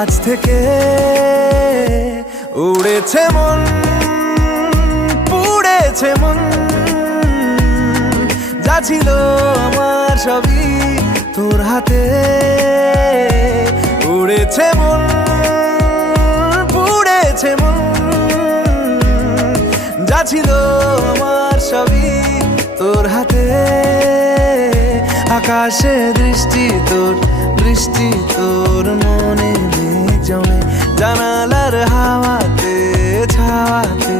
আজ থেকে উড়েছে মন, পুড়েছে মন, যা ছিল আমার সবই তোর হাতে। উড়েছে মন, পুড়েছে মন, যা ছিল আমার সবই তোর হাতে। আকাশে দৃষ্টি তোর, বৃষ্টি তোর, মনে মেঘ জমে জানালার হাওয়াতে ছাওয়াতে।